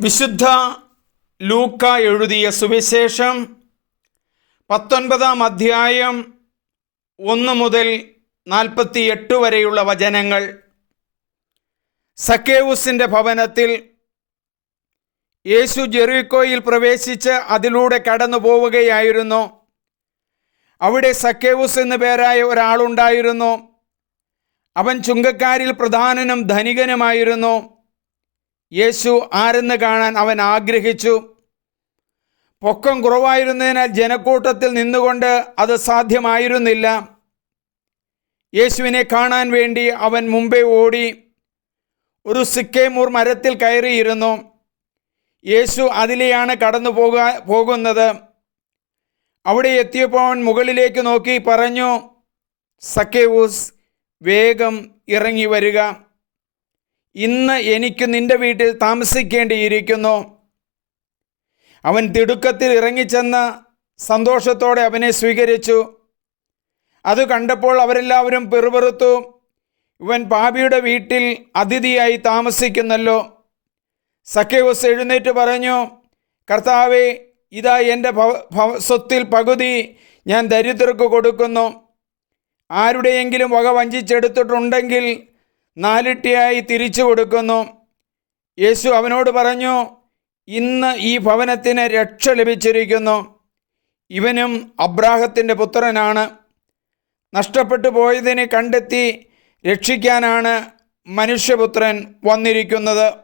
വിശുദ്ധ ലൂക്ക എഴുതിയ സുവിശേഷം പത്തൊൻപതാം അധ്യായം ഒന്ന് മുതൽ നാൽപ്പത്തി എട്ട് വരെയുള്ള വചനങ്ങൾ. സക്കേവുസിന്റെ ഭവനത്തിൽ യേശു ജെറിക്കോയിൽ പ്രവേശിച്ച് അതിലൂടെ കടന്നു പോവുകയായിരുന്നു. അവിടെ സക്കേവുസ് എന്നു പേരായ ഒരാളുണ്ടായിരുന്നു. അവൻ ചുങ്കക്കാരിൽ പ്രധാനനും ധനികനുമായിരുന്നു. യേശു ആരെന്ന് കാണാൻ അവൻ ആഗ്രഹിച്ചു. പൊക്കം കുറവായിരുന്നതിനാൽ ജനക്കൂട്ടത്തിൽ നിന്നുകൊണ്ട് അത് സാധ്യമായിരുന്നില്ല. യേശുവിനെ കാണാൻ വേണ്ടി അവൻ മുമ്പേ ഓടി. ഒരു സിക്കേമൂർ മരത്തിൽ കയറിയിരുന്നു. യേശു അതിലെയാണ് കടന്നു പോകാ പോകുന്നത്. അവിടെ എത്തിയപ്പോൾ അവൻ മുകളിലേക്ക് നോക്കി പറഞ്ഞു സക്കേവൂസ് വേഗം ഇറങ്ങി വരിക. ഇന്ന് എനിക്ക് നിന്റെ വീട്ടിൽ താമസിക്കേണ്ടിയിരിക്കുന്നു. അവൻ തിടുക്കത്തിൽ ഇറങ്ങിച്ചെന്ന് സന്തോഷത്തോടെ അവനെ സ്വീകരിച്ചു. അത് കണ്ടപ്പോൾ അവരെല്ലാവരും പെറുപെറുത്തു. ഇവൻ പാപിയുടെ വീട്ടിൽ അതിഥിയായി താമസിക്കുന്നല്ലോ. സഖ്യവസ് എഴുന്നേറ്റ് പറഞ്ഞു കർത്താവേ ഇതാ എന്റെ സ്വത്തിൽ പകുതി ഞാൻ ദരിദ്രർക്ക് കൊടുക്കുന്നു. ആരുടെയെങ്കിലും വക വഞ്ചിച്ചെടുത്തിട്ടുണ്ടെങ്കിൽ നാലിട്ടിയായി തിരിച്ചു കൊടുക്കുന്നു. യേശു അവനോട് പറഞ്ഞു ഇന്ന് ഈ ഭവനത്തിന് രക്ഷ ലഭിച്ചിരിക്കുന്നു. ഇവനും അബ്രാഹത്തിന്റെ പുത്രനാണ്. നഷ്ടപ്പെട്ടു പോയതിനെ കണ്ടെത്തി രക്ഷിക്കാനാണ് മനുഷ്യപുത്രൻ വന്നിരിക്കുന്നത്.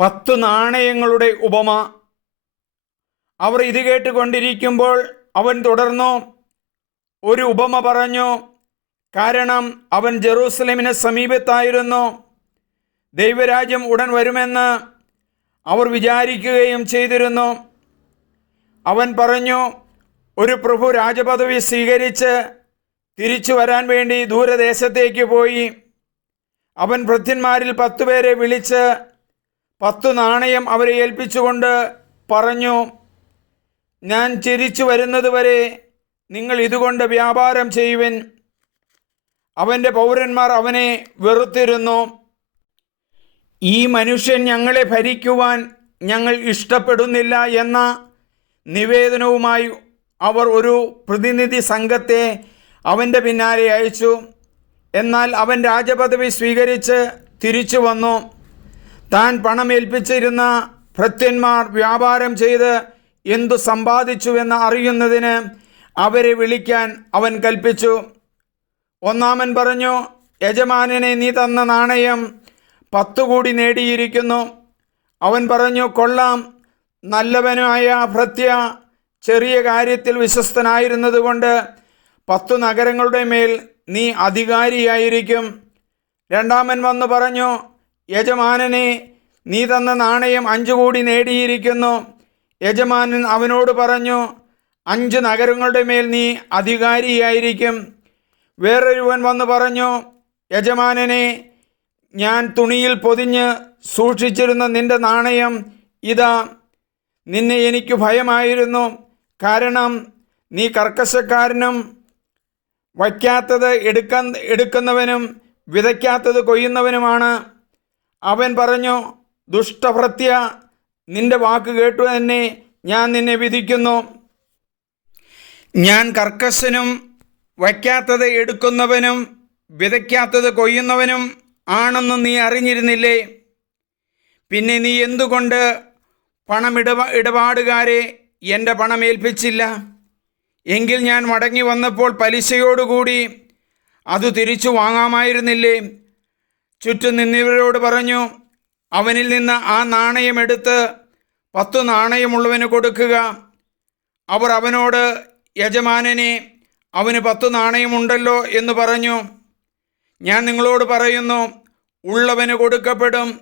പത്ത് നാണയങ്ങളുടെ ഉപമ. അവർ ഇത് കേട്ടുകൊണ്ടിരിക്കുമ്പോൾ അവൻ തുടർന്നു ഒരു ഉപമ പറഞ്ഞു കാരണം അവൻ ജെറൂസലേമിന് സമീപത്തായിരുന്നു. ദൈവരാജ്യം ഉടൻ വരുമെന്ന് അവർ വിചാരിക്കുകയും ചെയ്തിരുന്നു. അവൻ പറഞ്ഞു ഒരു പ്രഭു രാജപദവി സ്വീകരിച്ച് തിരിച്ചു വരാൻ വേണ്ടി ദൂരദേശത്തേക്ക് പോയി. അവൻ ഭൃത്യന്മാരിൽ പത്തുപേരെ വിളിച്ച് പത്തു നാണയം അവരെ ഏൽപ്പിച്ചുകൊണ്ട് പറഞ്ഞു ഞാൻ തിരിച്ചു വരുന്നതുവരെ നിങ്ങൾ ഇതുകൊണ്ട് വ്യാപാരം ചെയ്യുവിൻ. അവന്റെ പൗരന്മാർ അവനെ വെറുത്തിരുന്നു. ഈ മനുഷ്യൻ ഞങ്ങളെ ഭരിക്കുവാൻ ഞങ്ങൾ ഇഷ്ടപ്പെടുന്നില്ല എന്ന നിവേദനവുമായി അവർ ഒരു പ്രതിനിധി സംഘത്തെ അവന്റെ പിന്നാലെ അയച്ചു. എന്നാൽ അവൻ രാജപദവി സ്വീകരിച്ച് തിരിച്ചു വന്നു. താൻ പണമേൽപ്പിച്ചിരുന്ന ഭൃത്യന്മാർ വ്യാപാരം ചെയ്ത് എന്തു സമ്പാദിച്ചുവെന്ന് അറിയുന്നതിന് അവരെ വിളിക്കാൻ അവൻ കൽപ്പിച്ചു. ഒന്നാമൻ പറഞ്ഞു യജമാനനെ നീ തന്ന നാണയം പത്തു കൂടി നേടിയിരിക്കുന്നു. അവൻ പറഞ്ഞു കൊള്ളാം. നല്ലവനായ ഭൃത്യ ചെറിയ കാര്യത്തിൽ വിശ്വസ്തനായിരുന്നതുകൊണ്ട് പത്തു നഗരങ്ങളുടെ മേൽ നീ അധികാരിയായിരിക്കും. രണ്ടാമൻ വന്നു പറഞ്ഞു യജമാനനെ നീ തന്ന നാണയം അഞ്ചു കൂടി നേടിയിരിക്കുന്നു. യജമാനൻ അവനോട് പറഞ്ഞു അഞ്ച് നഗരങ്ങളുടെ മേൽ നീ അധികാരിയായിരിക്കും. വേറൊരുവൻ വന്ന് പറഞ്ഞു യജമാനനെ ഞാൻ തുണിയിൽ പൊതിഞ്ഞ് സൂക്ഷിച്ചിരുന്ന നിന്റെ നാണയം ഇതാ. നിന്നെ എനിക്ക് ഭയമായിരുന്നു. കാരണം നീ കർക്കശക്കാരനും വയ്ക്കാത്തത് എടുക്കാൻ എടുക്കുന്നവനും വിതയ്ക്കാത്തത് കൊയ്യുന്നവനുമാണ്. അവൻ പറഞ്ഞു ദുഷ്ടഭൃത്യ നിന്റെ വാക്ക് കേട്ടു തന്നെ ഞാൻ നിന്നെ വിധിക്കുന്നു. ഞാൻ കർക്കശനും വയ്ക്കാത്തത് എടുക്കുന്നവനും വിതയ്ക്കാത്തത് കൊയ്യുന്നവനും ആണെന്ന് നീ അറിഞ്ഞിരുന്നില്ലേ? പിന്നെ നീ എന്തുകൊണ്ട് പണമിടപാ ഇടപാടുകാരെ എന്റെ പണം ഏൽപ്പിച്ചില്ല എങ്കിൽ ഞാൻ മടങ്ങി വന്നപ്പോൾ പലിശയോടുകൂടി അത് തിരിച്ചു വാങ്ങാമായിരുന്നില്ലേ? ചുറ്റും നിന്നിവരോട് പറഞ്ഞു അവനിൽ നിന്ന് ആ നാണയമെടുത്ത് പത്തു നാണയമുള്ളവന് കൊടുക്കുക. അവർ അവനോട് യജമാനനെ അവന് പത്ത് നാണയമുണ്ടല്ലോ എന്ന് പറഞ്ഞു. ഞാൻ നിങ്ങളോട് പറയുന്നു ഉള്ളവന് കൊടുക്കപ്പെടും.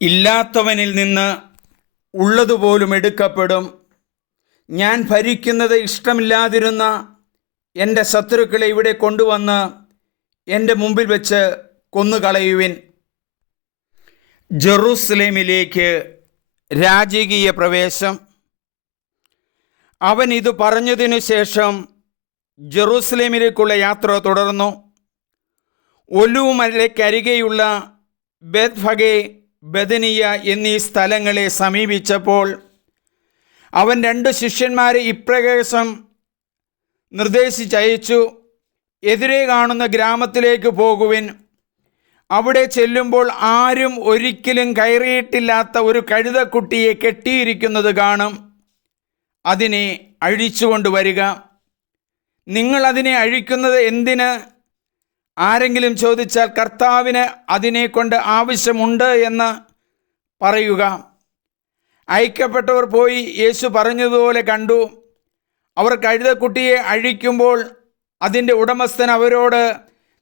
ഇല്ലാത്തവനിൽ നിന്ന് ഉള്ളതുപോലും എടുക്കപ്പെടും. ഞാൻ ഭരിക്കുന്നത് ഇഷ്ടമില്ലാതിരുന്ന എന്റെ ശത്രുക്കളെ ഇവിടെ കൊണ്ടുവന്ന് എന്റെ മുമ്പിൽ വെച്ച് കൊന്നുകളയുവിൻ. ജെറൂസലേമിലേക്ക് രാജകീയ പ്രവേശം. അവൻ ഇത് പറഞ്ഞതിനു ശേഷം ജെറൂസലേമിലേക്കുള്ള യാത്ര തുടർന്നു. ഒലുവുമലയ്ക്കരികെയുള്ള ബെത്ഫഗെ ബദനിയ എന്നീ സ്ഥലങ്ങളെ സമീപിച്ചപ്പോൾ അവൻ രണ്ട് ശിഷ്യന്മാരെ ഇപ്രകാശം നിർദ്ദേശിച്ചയച്ചു. എതിരെ കാണുന്ന ഗ്രാമത്തിലേക്ക് പോകുവിൻ. അവിടെ ചെല്ലുമ്പോൾ ആരും ഒരിക്കലും കയറിയിട്ടില്ലാത്ത ഒരു കഴുതക്കുട്ടിയെ കെട്ടിയിരിക്കുന്നത് കാണും. അതിനെ അഴിച്ചുകൊണ്ട് അതിനെ അഴിക്കുന്നത് എന്തിന്? ആരെങ്കിലും ചോദിച്ചാൽ കർത്താവിന് അതിനെ കൊണ്ട് ആവശ്യമുണ്ട് എന്ന് പറയുക. അയക്കപ്പെട്ടവർ പോയി യേശു പറഞ്ഞതുപോലെ കണ്ടു. അവർ കഴുതക്കുട്ടിയെ അഴിക്കുമ്പോൾ അതിന്റെ ഉടമസ്ഥൻ അവരോട്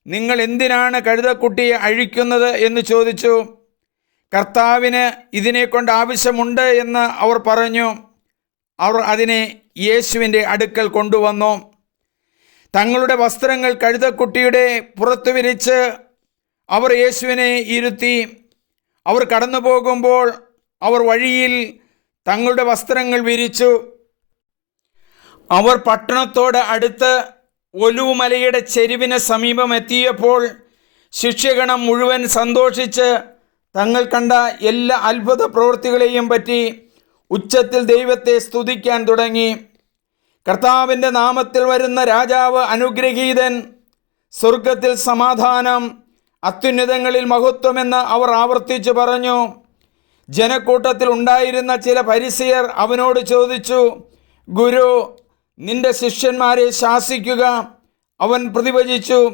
നിങ്ങൾ എന്തിനാണ് കഴുതക്കുട്ടിയെ അഴിക്കുന്നത്? എന്ന് ചോദിച്ചു. കർത്താവിന് ഇതിനെ കൊണ്ട് ആവശ്യമുണ്ട് എന്ന് അവർ പറഞ്ഞു. അവർ അതിനെ യേശുവിന്റെ അടുക്കൽ കൊണ്ടുവന്നു. തങ്ങളുടെ വസ്ത്രങ്ങൾ കഴുതക്കുട്ടിയുടെ പുറത്തു വിരിച്ച് അവർ യേശുവിനെ ഇരുത്തി അവർ കടന്നു പോകുമ്പോൾ അവർ വഴിയിൽ തങ്ങളുടെ വസ്ത്രങ്ങൾ വിരിച്ചു. അവർ പട്ടണത്തോട് അടുത്ത് ഒലുവുമലയുടെ ചെരുവിന് സമീപം എത്തിയപ്പോൾ ശിഷ്യഗണം മുഴുവൻ സന്തോഷിച്ച് തങ്ങൾ കണ്ട എല്ലാ അത്ഭുത പ്രവൃത്തികളെയും പറ്റി ഉച്ചത്തിൽ ദൈവത്തെ സ്തുതിക്കാൻ തുടങ്ങി. കർത്താവിന്റെ നാമത്തിൽ വരുന്ന രാജാവ് അനുഗ്രഹീതൻ. സ്വർഗത്തിൽ സമാധാനം അത്യുന്നതങ്ങളിൽ മഹത്വമെന്ന് അവർ ആവർത്തിച്ചു പറഞ്ഞു. ജനക്കൂട്ടത്തിൽ ഉണ്ടായിരുന്ന ചില പരിസയർ അവനോട് ചോദിച്ചു ഗുരു നിന്റെ ശിഷ്യന്മാരെ ശാസിക്കുക. അവൻ പ്രതിഭജിച്ചു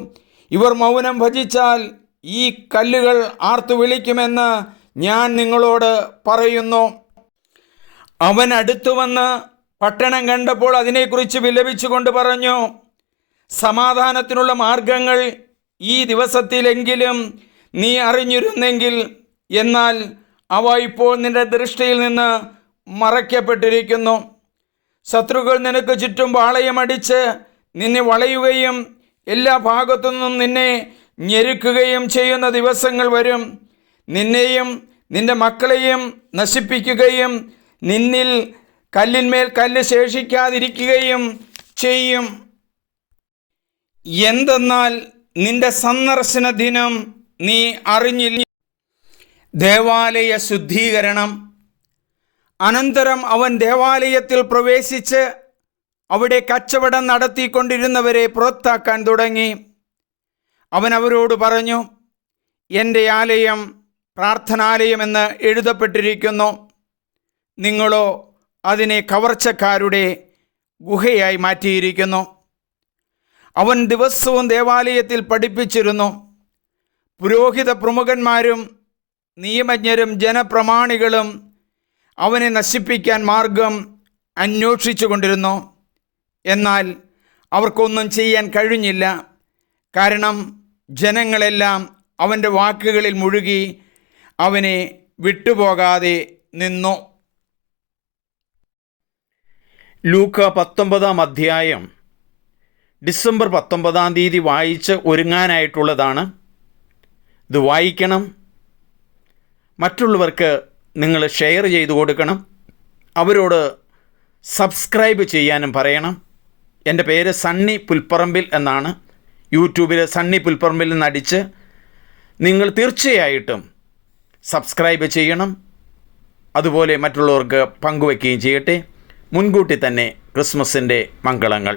ഇവർ മൗനം ഭജിച്ചാൽ ഈ കല്ലുകൾ ആർത്തു വിളിക്കുമെന്ന് ഞാൻ നിങ്ങളോട് പറയുന്നു. അവൻ അടുത്തു വന്ന് പട്ടണം കണ്ടപ്പോൾ അതിനെക്കുറിച്ച് വിലപിച്ചുകൊണ്ട് പറഞ്ഞു സമാധാനത്തിനുള്ള മാർഗങ്ങൾ ഈ ദിവസത്തിലെങ്കിലും നീ അറിഞ്ഞിരുന്നെങ്കിൽ എന്നാൽ അവ ഇപ്പോൾ നിന്റെ ദൃഷ്ടിയിൽ നിന്ന് മറയ്ക്കപ്പെട്ടിരിക്കുന്നു. ശത്രുക്കൾ നിനക്ക് ചുറ്റും പാളയമടിച്ച് നിന്നെ വളയുകയും എല്ലാ ഭാഗത്തു നിന്നും നിന്നെ ഞെരുക്കുകയും ചെയ്യുന്ന ദിവസങ്ങൾ വരും. നിന്നെയും നിന്റെ മക്കളെയും നശിപ്പിക്കുകയും നിന്നിൽ കല്ലിന്മേൽ കല്ല് ശേഷിക്കാതിരിക്കുകയും ചെയ്യും. എന്തെന്നാൽ നിന്റെ സന്ദർശന ദിനം നീ അറിഞ്ഞില്ല. ദേവാലയ ശുദ്ധീകരണം. അനന്തരം അവൻ ദേവാലയത്തിൽ പ്രവേശിച്ച് അവിടെ കച്ചവടം നടത്തിക്കൊണ്ടിരുന്നവരെ പുറത്താക്കാൻ തുടങ്ങി. അവൻ അവരോട് പറഞ്ഞു എന്റെ ആലയം പ്രാർത്ഥനാലയമെന്ന് എഴുതപ്പെട്ടിരിക്കുന്നു. നിങ്ങളോ അതിനെ കവർച്ചക്കാരുടെ ഗുഹയായി മാറ്റിയിരിക്കുന്നു. അവൻ ദിവസവും ദേവാലയത്തിൽ പഠിപ്പിച്ചിരുന്നു. പുരോഹിത പ്രമുഖന്മാരും നിയമജ്ഞരും ജനപ്രമാണികളും അവനെ നശിപ്പിക്കാൻ മാർഗം അന്വേഷിച്ചു കൊണ്ടിരുന്നു എന്നാൽ അവർക്കൊന്നും ചെയ്യാൻ കഴിഞ്ഞില്ല. കാരണം ജനങ്ങളെല്ലാം അവന്റെ വാക്കുകളിൽ മുഴുകി അവനെ വിട്ടുപോകാതെ നിന്നു. ലൂക്ക പത്തൊമ്പതാം അധ്യായം ഡിസംബർ പത്തൊമ്പതാം തീയതി വായിച്ച് ഒരുങ്ങാനായിട്ടുള്ളതാണ്. ഇത് വായിക്കണം. മറ്റുള്ളവർക്ക് നിങ്ങൾ ഷെയർ ചെയ്തു കൊടുക്കണം. അവരോട് സബ്സ്ക്രൈബ് ചെയ്യാനും പറയണം. എന്റെ പേര് സണ്ണി പുൽപ്പറമ്പിൽ എന്നാണ്. യൂട്യൂബിൽ സണ്ണി പുൽപ്പറമ്പിൽ നിന്നടിച്ച് നിങ്ങൾ തീർച്ചയായിട്ടും സബ്സ്ക്രൈബ് ചെയ്യണം. അതുപോലെ മറ്റുള്ളവർക്ക് പങ്കുവയ്ക്കുകയും ചെയ്യട്ടെ. മുൻകൂട്ടി തന്നെ ക്രിസ്മസിന്റെ മംഗളങ്ങൾ.